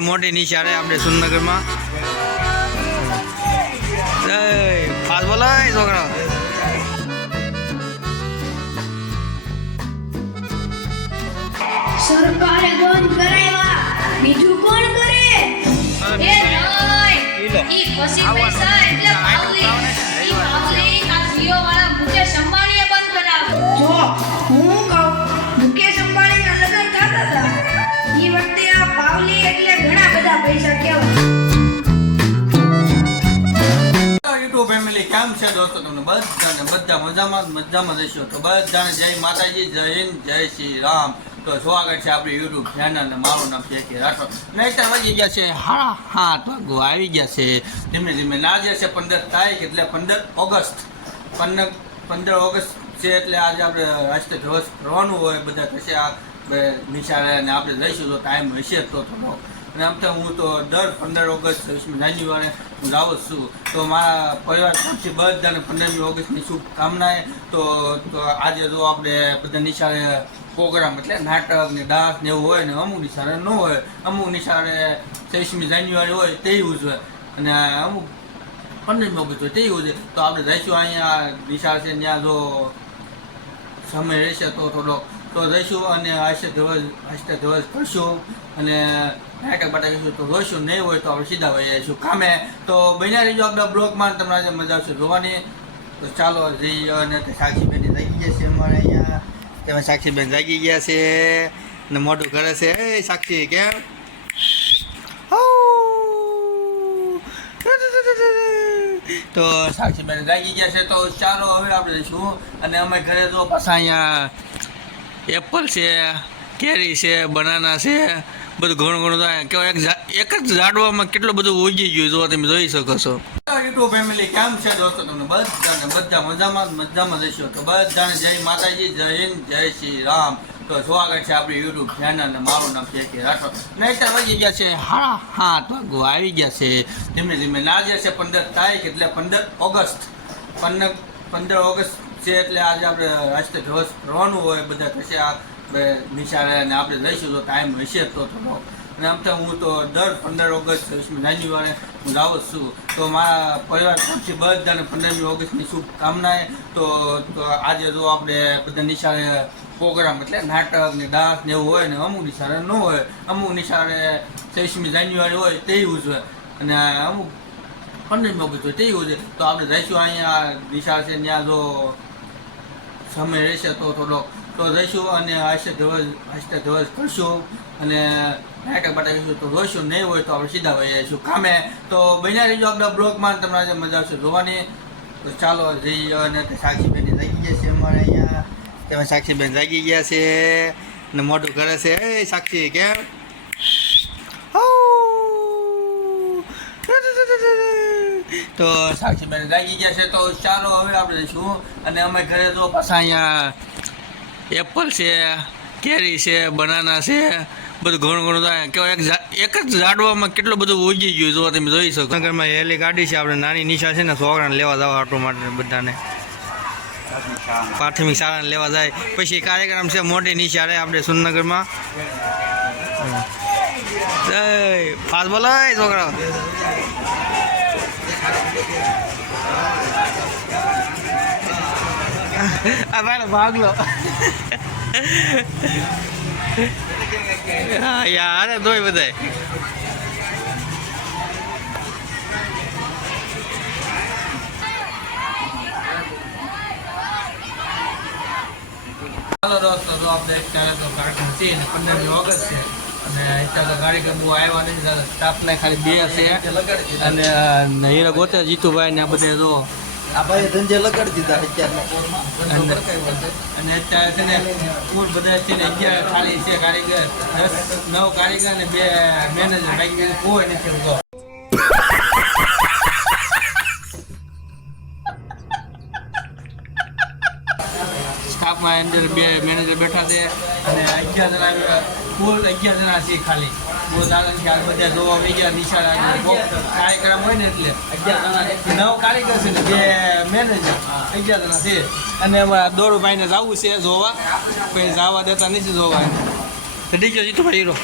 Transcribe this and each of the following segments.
મોટી નિશાળે આપણે સુરનગરમાં ફાસ્ટ બોલાય છોકરા. સરકારે બંધ કરાવ્યા બીજું કોણ કરે એ નહીં ઈ ખસી પૈસા એટલે પાવલી ઈ પાવલી આ જીઓ વાળા મુકેશ અંબાણીએ બંધ કરાવ્યો. જો હું કહું મુકેશ અંબાણીના લગ્ન થતા હતા ઈ વખતે આ પાવલી એટલે ઘણા બધા પૈસા કેવા. યુટ્યુબ ફેમિલી કેમ છે દોસ્તો? તમને બધા મજામાં જશો તો બધાને જય માતાજી, જય હિન્દ, જય શ્રી રામ. તો સ્વાગત છે આપણી યુટ્યુબ ચેનલ ને મારું નામ છે કે રાઠોડ. નહીતર વાગી ગયા છે 7:30 વાગો આવી ગયા છે ધીમે ધીમે. આજે છે 15 તારીખ એટલે 15 ઓગસ્ટ. 15 ઓગસ્ટ છે એટલે આજે આપણે રાષ્ટ્રીય ધ્વજ કરવાનું હોય. બધા થશે આ નિશાળે અને આપણે જઈશું તો ટાઈમ હશે તો થોડો. અને આમ તો હું તો દર 15 ઓગસ્ટ 26મી જાન્યુઆરી હું જાઉં છું. તો મારા પરિવાર તરફથી બધાને 15મી ઓગસ્ટની શુભકામનાએ. તો આજે જો આપણે બધા નિશાળે પ્રોગ્રામ એટલે નાટક ને ડાન્સ ને એવું હોય ને અમુક નિશાળે ન હોય. અમુક નિશાળે 26મી જાન્યુઆરી હોય તે ઉજવે અને અમુક 15મી ઓગસ્ટ હોય તે ઉજવે. તો આપણે જઈશું અહીંયા નિશાળ છે ત્યાં જો સમય રહેશે તો થોડોક તો જઈશું અને રાષ્ટ્રીય ધ્વજ કરશું અને નાટક બટાવીશું તો જોઈશું. નહીં હોય તો આપણે સીધા વહી જઈશું કામે. તો બન્યા રહીજો આપણા બ્લોગમાં, તમને આજે મજા આવશે જોવાની. તો ચાલો જઈએ. અને સાક્ષીબેન જાગી ગયા છે અમારે અહીંયા. તેમાં સાક્ષીબેન જાગી ગયા છે ને મોઢું કરે છે. એ સાક્ષી કેમ? તો સાક્ષીબેન જાગી ગયા છે. તો ચાલો હવે આપણે જઈશું. અને અમે ઘરે જો પાછા અહીંયા એપલ છે, કેરી છે, બનાના છે, બધું ઘણું ઘણું કેવાય. એક જ ઝાડવામાં કેટલું બધું ઉગી ગયું જો તમે જોઈ શકો છો. યુટ્યુબ ફેમિલી કેમ છે દોસ્તો? તમને બધા મજામાં જશો તો બધાને જય માતાજી, જય હિન્દ, જય શ્રી રામ. તો સ્વાગત છે આપણી યુટ્યુબ ચેનલ ને મારું નામ છે કે રાઠોડ. નહીતર વાગી ગયા છે 7:30 વાગો આવી ગયા છે ધીમે ધીમે. આજે છે 15 તારીખ એટલે 15 ઓગસ્ટ. 15 ઓગસ્ટ છે એટલે આજે આપણે રાષ્ટ્રીય ધ્વજ કરવાનું હોય. બધા થશે આ નિશાળે અને આપણે જઈશું તો ટાઈમ હશે તો થોડો. અને આમ તો હું તો દર 15 ઓગસ્ટ 26મી જાન્યુઆરી હું જાઉં છું. તો મારા પરિવાર તરફથી બધાને 15મી ઓગસ્ટની શુભકામનાએ. તો આજે જો આપણે બધા નિશાળે પ્રોગ્રામ એટલે નાટક ને ડાન્સ ને એવું હોય ને અમુક નિશાળે ન હોય. અમુક નિશાળે 26મી જાન્યુઆરી હોય તે ઉજવે અને અમુક 15મી ઓગસ્ટ હોય તે ઉજવે. તો આપણે જઈશું અહીંયા નિશાળ છે ત્યાં જો સમય રહેશે તો થોડોક તો જઈશું અને રાષ્ટ્રીય ધ્વજ કરશું અને નાટક બટાવીશું તો જોઈશું. નહીં હોય તો આપણે સીધા વહી જઈશું કામે. તો બન્યા રહીજો આપણા બ્લોગમાં, તમને આજે મજા આવશે જોવાની. તો ચાલો જઈએ. અને સાક્ષીબેન જાગી ગયા છે અમારે અહીંયા. તેમાં સાક્ષીબેન જાગી ગયા છે ને મોઢું કરે છે. એ સાક્ષી કેમ? તો સાક્ષીબેન જાગી ગયા છે. તો ચાલો હવે આપણે જઈશું. અને અમે ઘરે જો પાછા અહીંયા એપલ છે, કેરી છે, બનાના છે, બધું ઘણું ઘણું કેવાય. એક જ ઝાડવામાં કેટલું બધું ઉગી ગયું જો તમે જોઈ શકો. નગરમાં હેલી ગાડી છે આપણે નાની નિશા છે ને છોકરાને લેવા જવા આટો માટે બધાને પ્રાથમિક શાળાને લેવા જાય. પછી કાર્યક્રમ છે મોટી નિશાળે આપણે સુરનગરમાં. ફાસ્ટ બોલાય છોકરા. ભાગ લો હા યાર દોય બધાય. ચાલો દોસ્તો, જો આપણે અત્યારે તો કાર્યક્રમ છે ને 15મી ઓગસ્ટ છે અને અત્યારે તો કાર્યક્રમ બહુ આવ્યા નથી. સ્ટાફને ખાલી 2 છે અને હીરો ગોતે જીતુભાઈ ને આ બધે જો આ ભાઈ ધંધે લગાડી દીધા અત્યારમાં. અને અત્યારે છે ને કુલ બધા છે ને 11 ખાલી છે કારીગર, 9 કારીગર ને 2 મેનેજર. બાકી કોઈ નથી. સ્ટાફમાં અંદર 2 મેનેજર બેઠા છે અને 11 જણા કુલ 11 જણા છે ખાલી. બહુ સારા છે. આ બધા જોવા વહી ગયા નિશાળા કાર્યક્રમ હોય ને એટલે 11 જણા 9 કારીગર છે ને 2 મેનેજર 11 જણા છે. અને અમારા દોડુભાઈને જવું છે જોવા, પછી જવા દેતા નથી જોવા. તો ઠીક છે જીતુભાઈ હીરો.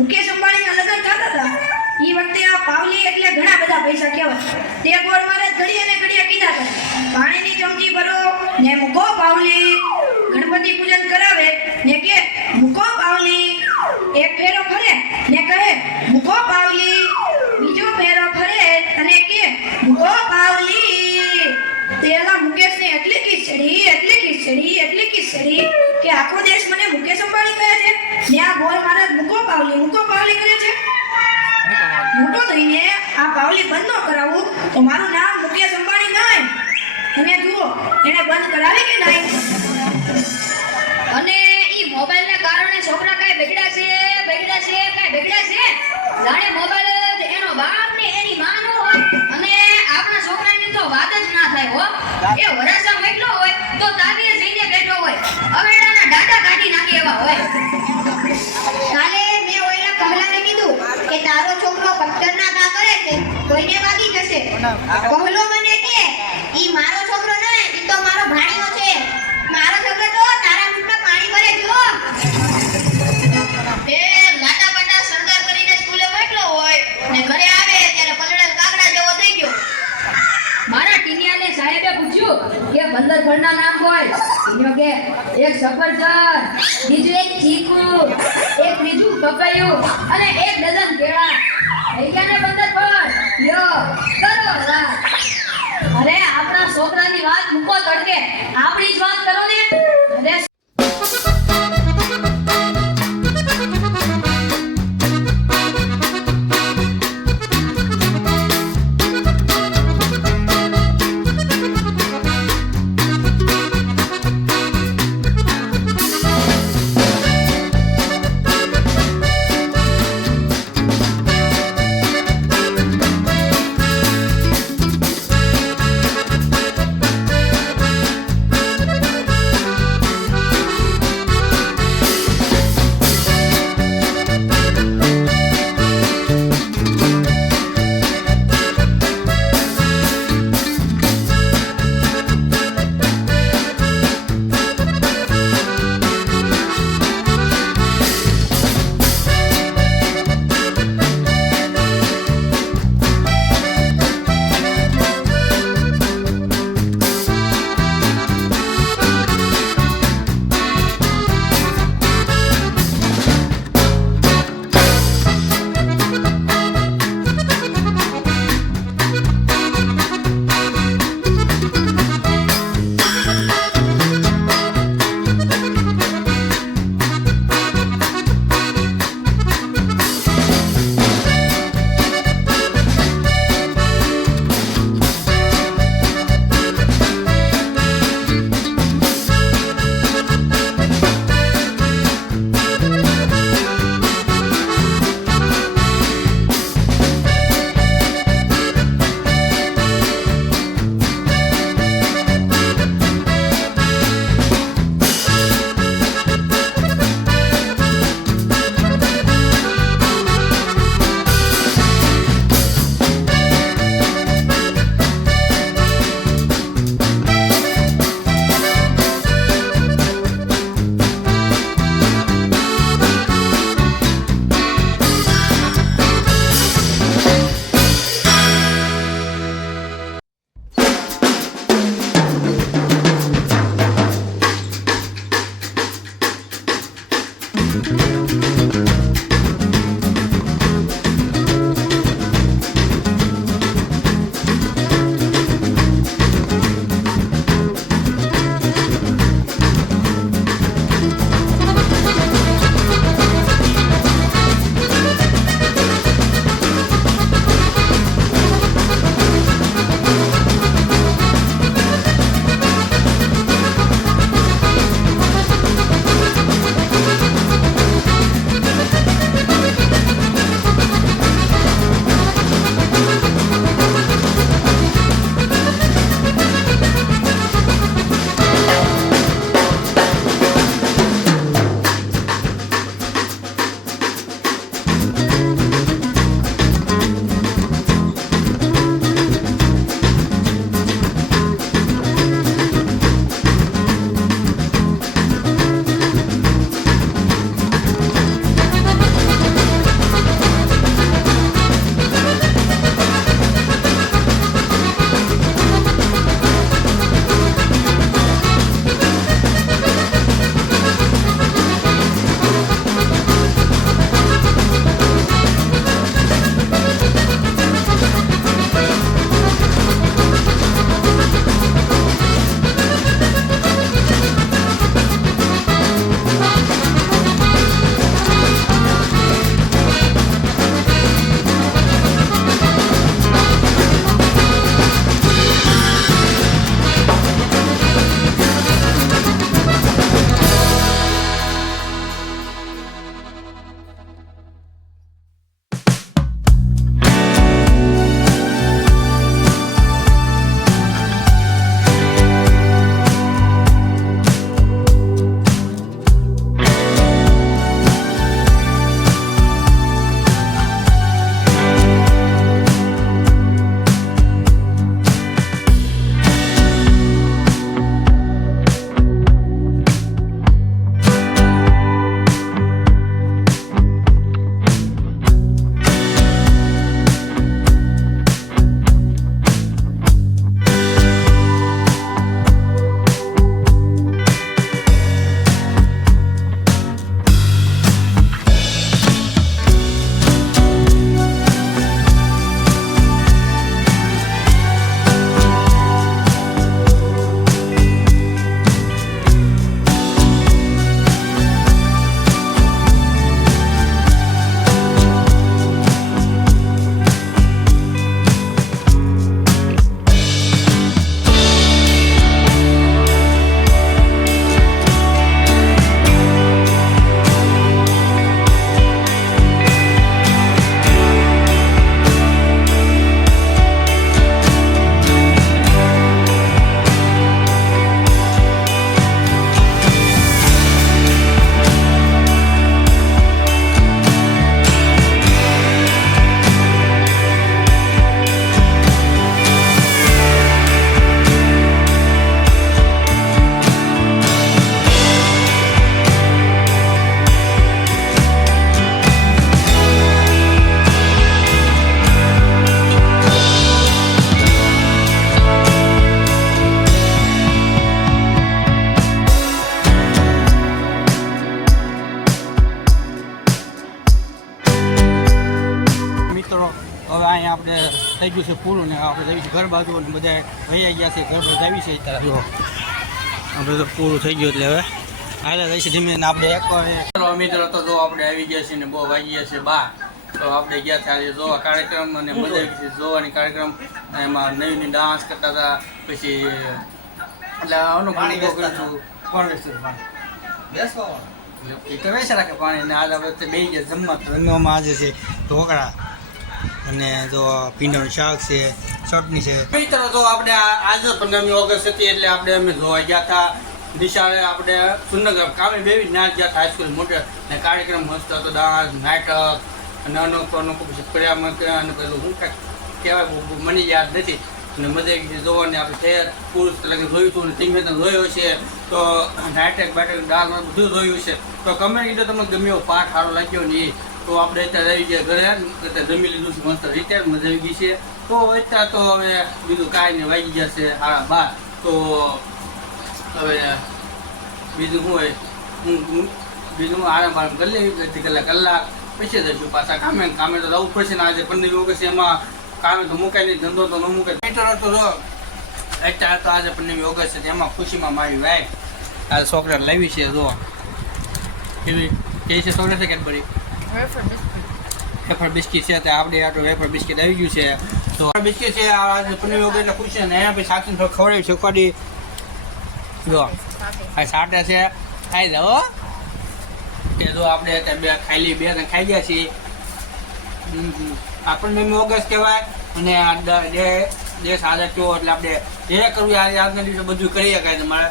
મુકેશ અંબાણીના લગ્ન થતા હતા એ વખતે આ પાવલી એટલે ઘણા બધા પૈસા કહેવાય. તે ગોળ મારે ઘડીએ ને ઘડીએ કીધા હતા પાણીની ચમચી ભરો ને મૂકો પાવલી. ગણપતિ પૂજન કરાવે ને કે મૂકો પાવલી. એક ફેરો ફરે ને કહે મૂકો પાવલી. બીજો ફેરો ફરે અને કે મૂકો પાવલી. તેલા મુકેશને એટલી ખીચડી કે આખો દેશ મને મુકેશ અંબાણી કહે છે ને આ ગોળ મહારાજ મૂકો પાવલી કરે છે. મોટો થઈને આ પાવલી બંધ ન કરાવું તો મારું નામ મુકેશ અંબાણી નહીં. અને જુઓ એને બંધ કરાવે કે નહીં. અને ઈ મોબાઈલને કારણે છોકરા કાંઈ બગડ્યા છે જાણે મોબાઈલ જ એનો બાપ ને એની માં નો હોય અને આપણા છોકરાની તો વાત જ ના થાય હો. એ વરાસા મેટલો હોય તો તાવીએ જઈને બેઠો હોય અવેડાના ડાટા કાઢી નાખે એવા હોય. કાલે મેં ઓલા કહલાને કીધું કે તારો છોકરો પથ્થરના ઘા કરે છે કોઈને વાગી જશે. કહલો મને કે ઈ મારો છોકરો નહીં ઈ તો મારો ભાણિયો છે. મારો છોકરો તો તારા મુખમાં પાણી ભરે જો. એ લાટા પાટા સરદાર કરીને સ્કૂલે મોકલો હોય ને ઘરે આવે ત્યારે પલળેલ કાગડા જેવો થઈ ગયો. મારા ટીનિયાને સાહેબે પૂછ્યું કે 15 ફળના નામ બોલ. ટીનિયો કે એક સફરજન, બીજું એક ચીકુ, એક બીજું પપૈયું અને એક ડઝન કેળા. થઈ ગયા ને 15 ફળ. લ્યો કરો રાત. અરે આપણા છોકરાની વાત મૂકો તડકે આપણી જ વાત કરો ને. અરે હવે અહીંયા આપણે થઈ ગયું છે પૂરું ને આપણે જઈએ છીએ ઘર બાજુ અને બધા વહી ગયા છે ઘર બાજુ આવી છે અત્યારે જો આપણે તો પૂરું થઈ ગયું એટલે હવે હાલે જઈશું ધીમે ને આપણે એક મિત્રો તો જો આપણે આવી ગયા છીએ ને બહુ વાગી ગયા છે 12 તો આપણે ગયા ત્યારે જોવા કાર્યક્રમ અને મજા આવી છે જોવાની કાર્યક્રમ એમાં નવી ડાન્સ કરતા હતા પછી એટલે અનુભવ કર્યું છું કોણ વેચતું પાણી તો વેચે રાખે પાણી ને આજે આપણે બે ગયા જમવામાં આજે છે ઢોકળા અને જો ભીંડાનું શાક છે ચટણી છે મિત્રો તો આપણે આજે 15મી ઓગસ્ટ હતી એટલે આપણે અમે જોવા ગયા હતા નિશાળે આપણે સુંદરગઢ કામે બેવી ના ગયા હતા હાઈસ્કૂલ મોટે ને કાર્યક્રમ મસ્ત હતો ડાન્સ નાટક અને અનોખો પછી પર્યામણ અને પેલું શું કાંઈક કહેવાય મને યાદ નથી અને મજા આવી જોવાની આપણે થયા પુરુષ લગે જોયું હતું અને ધીમે જોયો છે તો નાટક બાટક ડાન્સ બધું જોયું છે તો કમેન્ટ કીધું તમને ગમે એવો પાઠ સારો લાગ્યો ને એ તો આપણે અત્યારે આવી ગયા ઘરે અત્યારે જમી લીધું છે મસ્ત રીતે મજા આવી ગઈ છે તો અત્યારે તો હવે બીજું કાંઈ નહીં વાગી ગયા છે 12:30 તો હવે બીજું શું હોય બીજું આરામ કરી લઈએ કલાક પછી જઈશું પાછા કામે તો જવું પડશે ને આજે 15મી ઓગસ્ટ એમાં કામે તો મુકાય નહીં ધંધો તો ન મુકાય મીટર તો જો અત્યારે તો આજે 15મી ઓગસ્ટ છે એમાં ખુશીમાં મારી વાઈફ આજે છોકરા લાવી છે જો કેવી છે છોકરા છે કેડબરી વેફર બિસ્કીટ છે તે આપણે આટલું વેફર બિસ્કીટ આવી ગયું છે તો બિસ્કીટ છે આજે 15મી ઓગસ્ટ એટલે ખુશી ને એના પછી સાચીને થોડું ખવડાવી શીખવાડી જો આ સાટા છે ખાઈ જાઓ કે જો આપણે બે ખાઈ લઈએ બે ખાઈ ગયા છીએ આપણને 15મી ઓગસ્ટ કહેવાય અને આ દેશ આઝાદ થયો એટલે આપણે જે કરવું આજના દિવસે બધું કરી શકાય તમારે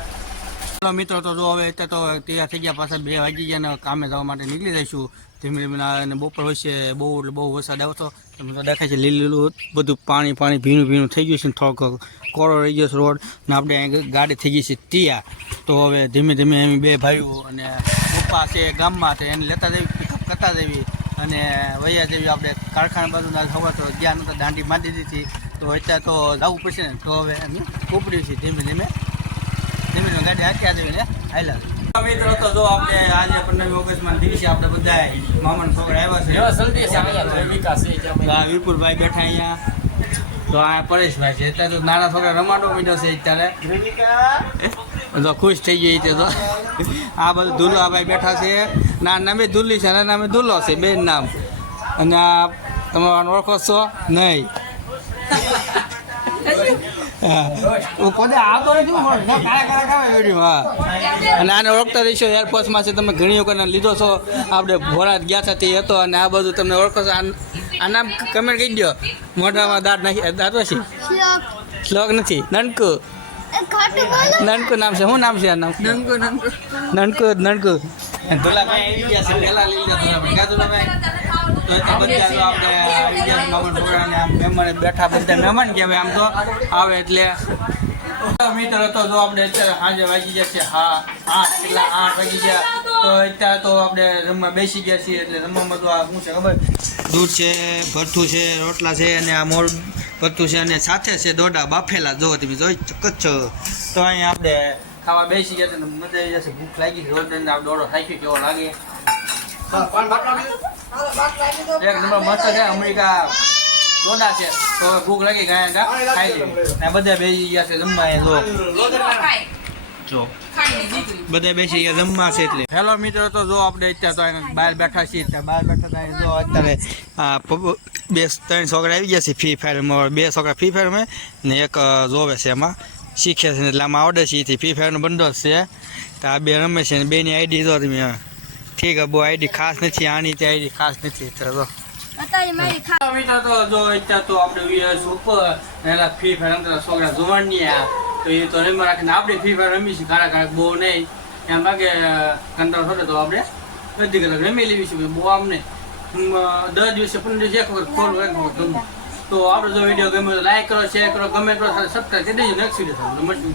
ચાલો મિત્રો તો જો હવે અત્યારે તો તૈયાર થઈ ગયા પાછા 2 વાગી ગયા ને કામે જવા માટે નીકળી જઈશું ધીમે ધીમે અને બપોર હોય બહુ વરસાદ આવતો તમને દેખાય છે લીલું બધું પાણી ભીનું થઈ ગયું છે થોડોક કોરો રહી ગયો છે રોડ ને આપણે ગાડી થઈ ગઈ છે તૈયાર તો હવે ધીમે ધીમે એમ બે ભાઈઓ અને પપ્પા છે ગામમાં તો એને લેતા જવી પિકઅપ કરતા જવી અને વૈયા જેવી આપણે કારખાના બાજુ ખબર તો ગયા નહોતા દાંડી મારી દીધી તો અત્યારે તો જવું પડશે ને તો હવે એમ ઉપડ્યું છે ધીમે ધીમે ગાડી હાંક્યા જઈને હાલ્યા મિત્રો તો જો આપણે આજે 15મી ઓગસ્ટમાં દિવસે આપણે બધા મામાના છોકરા આવ્યા છે વિપુલભાઈ બેઠા અહીંયા તો આ પરેશભાઈ છે અત્યારે તો નાના છોકરા રમાડો મીઠો છે અત્યારે તો ખુશ થઈ ગઈ તે તો આ બધું દુલ્લાભાઈ બેઠા છે ના નામે દુલ્લી છે નામે દુલ્લો છે બે નામ અને આ તમે ઓળખો છો નહીં અને આને ઓળખતા રહીશો એરફોર્સમાં છે તમે ઘણી વખત લીધો છો આપણે ભોરાત ગયા હતા તે હતો અને આ બધું તમને ઓળખો છો આ નામ કમેન્ટ કહી દો મોઢામાં દાંત નાખી દાંત છે શ્લોક નથી નનકુ નામ છે શું નામ છે આ નામ નનકુ દુલાભાઈ આવી ગયા છે પહેલા લઈ લીધા દુલાભાઈ મહેમાન બેઠા બધા મહેમાન કહેવાય આમ તો આવે એટલે મિત્રો તો જો આપણે અત્યારે સાંજે વાગી ગયા છે 8 વાગી ગયા તો અત્યારે તો આપણે રમવા બેસી ગયા છીએ એટલે રમવામાં તો આ શું છે ખબર દૂધ છે ભરથું છે રોટલા છે અને આ મોર ભરથું છે અને સાથે છે દોડા બાફેલા જો તમે જોઈ કચ્છ તો અહીંયા આપણે ખાવા બેસી ગયા છે મજા આવી જશે ભૂખ લાગી છે રોજ દોડો થાકી કેવો લાગે એક નંબર મસ્ત છે અમેરિકા દોડા છે તો ભૂખ લાગી ગયા ખાઈ લે બધા બેસી ગયા છે જમવા જો બધા બેસી ગયા જમવા છે એટલે હેલો મિત્રો તો જો આપણે અત્યારે તો બહાર બેઠા છીએ બહાર બેઠા જો અત્યારે 2-3 છોકરા આવી ગયા છે ફ્રી ફાયરમાં 2 છોકરા ફ્રી ફાયરમાં ને એક જોવે છે એમાં શીખે છે એટલે આમાં આવડે છે એથી ફ્રી ફાયરનો બંદોબસ્ત છે તો આ બે રમે છે ને બેની આઈડી જો તમે ઠીક બહુ આઈડી ખાસ નથી આની તે આઈડી ખાસ નથી તો જો અત્યારે તો આપણે ઉપર એના ફ્રી ફાયર અંદર છોકરા જોવાની તો એ તો રમવા રાખીને આપણે ફ્રી ફાયર રમી છીએ કાળા બહુ નહીં એમ લાગે કંટાળો થતો તો આપણે બધી કલાક રમી લેવી છે બહુ આમ નહીં 10 દિવસે 15 દિવસે એક વખત ખોલવું એક વખત ગમવું તો આપણે જો વિડીયો ગમે તો લાઈક કરો શેર કરો ગમે કરો સબસ્ક્રાઈબ કરી દેજો નેક્સ્ટ વિડીયો મળશું